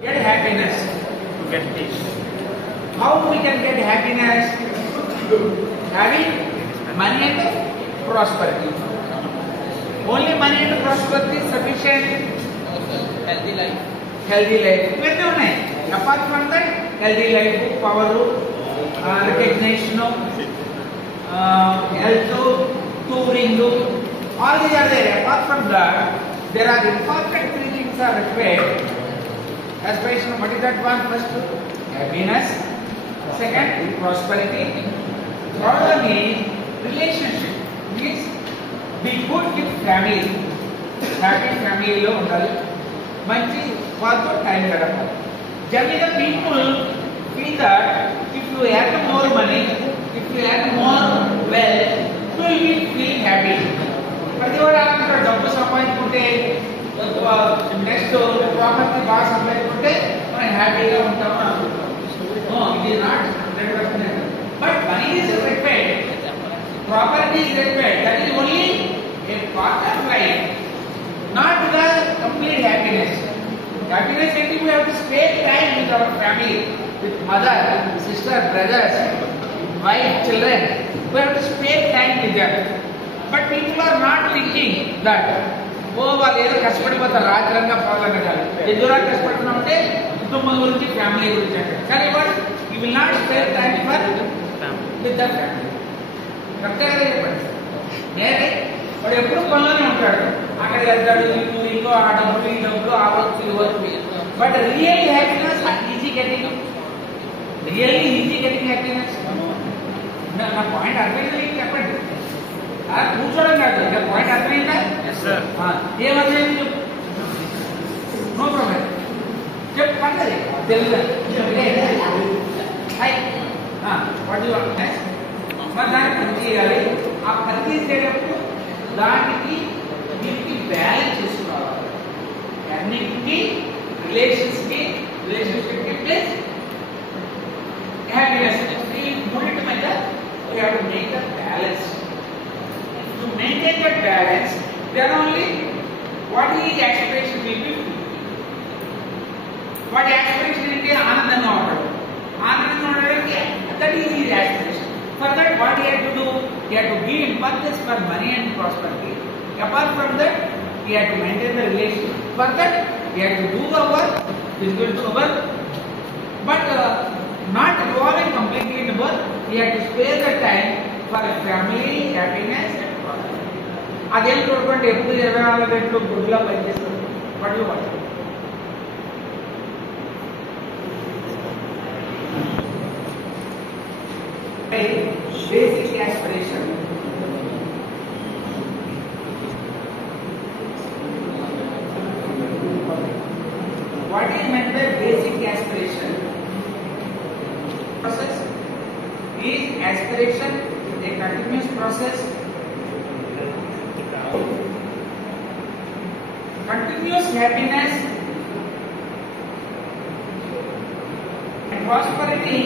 Get happiness to get this. How we can get happiness? Having money and prosperity. Only money and prosperity is sufficient. Healthy life. Healthy life. Apart from that, healthy life, power, recognition, health, touring, all these are there. Apart from that, there are important three things are required. Aspiration, what is that one? First, happiness. Second, prosperity. Third one is relationship. Means be good with family. Happy family lo undali. Manchi vato time gadapali. Generally the people feel that if you earn more money, if you earn more wealth, you will feel happy. ప్రతి వాడు అంటారు డబ్బు సంపాదించుకుంటే next property బాగా సంపాదించుకుంటే మనం హ్యాపీగా ఉంటామా? It is not 100%. But money is required. Property is required. That is only a part of life, not the complete happiness. Happiness is we have to spend time with our family, with mother, sister, brothers, wife, children. We have to spend time with them. But people are not thinking that. వాళ్ళు ఏదో కష్టపడిపోతారు రాత్రంగా పగలన్నా కాదు. ఎందుకు కష్టపడుతున్నాం అంటే కుటుంబం గురించి ఫ్యామిలీ గురించి అంటారు. కానీ వాడు you will not spend time for with the family. కరెక్ట్గా చెప్పండి. నేనే వాడు ఎప్పుడు పనిలోనే ఉంటాడు. అక్కడికి వెళ్తాడు, ఇంకో ఆ డబ్బులు ఈ డబ్బులు ఆ వర్క్ ఈ work. But real happiness easy getting. Really easy getting happiness. నా పాయింట్ అర్థమైంది చెప్పండి. కూర్చోడం కాదు, పాయింట్ అర్థమైందా? ఏమర్థమైంది? No problem. చెప్పు పక్కది తెలుగు. మరి దాన్ని పని చేయాలి. ఆ పని చేసేటప్పుడు దానికి దీనికి బ్యాలెన్స్ చేసుకోవాలి. అన్నిటికీ రిలేషన్షిప్ కి ప్లస్ హ్యాపీనెస్ ఈ మూడింటి మీద we have to make a balance. To maintain that balance, then only what is aspiration will be. What aspiration is ఆనందంగా ఉండడం. ఆనందంగా ఉండడానికి that is his aspiration. For that, what he had to do? He had to give importance for money and prosperity. Apart from that, he had to maintain the relationship. For that, he had to do the work, physical work, but not involving completely in the work. He had to spare the time for family, happiness, and prosperity. అదేం చూడకండి ఎప్పుడు 24 గంటలు గుడ్లా పనిచేస్తారు. పట్లు పట్టు. Basic aspiration. What is meant by basic aspiration? Process is aspiration a continuous process. Continuous happiness and prosperity